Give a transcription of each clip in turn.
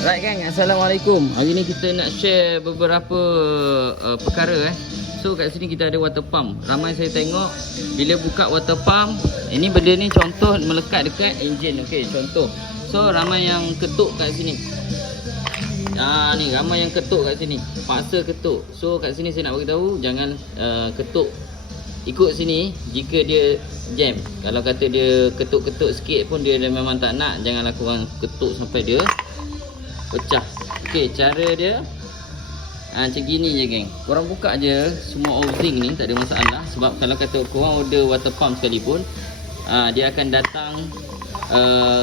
Alright gang, Assalamualaikum. Hari ni kita nak share beberapa perkara So kat sini kita ada water pump. Ramai saya tengok bila buka water pump, ini benda ni contoh melekat dekat enjin. Okey, contoh. So ramai yang ketuk kat sini. Ni ramai yang ketuk kat sini. Paksa ketuk. So kat sini saya nak beritahu jangan ketuk ikut sini jika dia jam. Kalau kata dia ketuk-ketuk sikit pun dia memang tak nak, janganlah korang ketuk sampai dia pecah. Okey, cara dia macam gini je geng. Korang buka je semua housing ni, tak ada masalah. Sebab kalau kata korang order water pump sekalipun, dia akan datang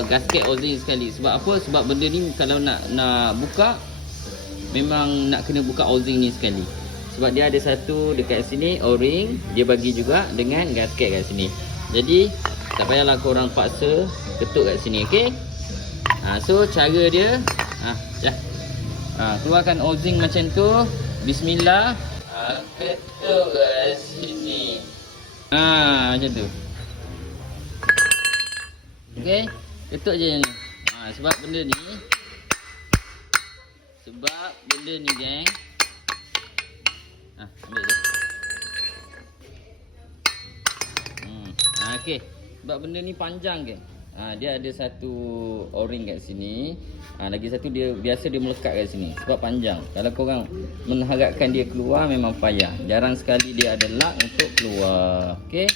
gasket housing sekali. Sebab apa? Sebab benda ni kalau nak buka, memang nak kena buka housing ni sekali. Sebab dia ada satu dekat sini O-ring, dia bagi juga dengan gasket kat sini. Jadi tak payahlah korang paksa ketuk kat sini. Okey. So cara dia keluarkan housing macam tu. Bismillah. Ketuk kat sini. Macam tu. Okey, ketuk je yang ni. Sebab benda ni geng. Ambil tu. Okey, sebab benda ni panjang geng. Dia ada satu O-ring kat sini. Lagi satu dia biasa dia melekat kat sini sebab panjang. Kalau korang mengharapkan dia keluar memang payah. Jarang sekali dia ada luck untuk keluar. Okey.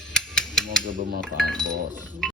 Semoga bermanfaat bos.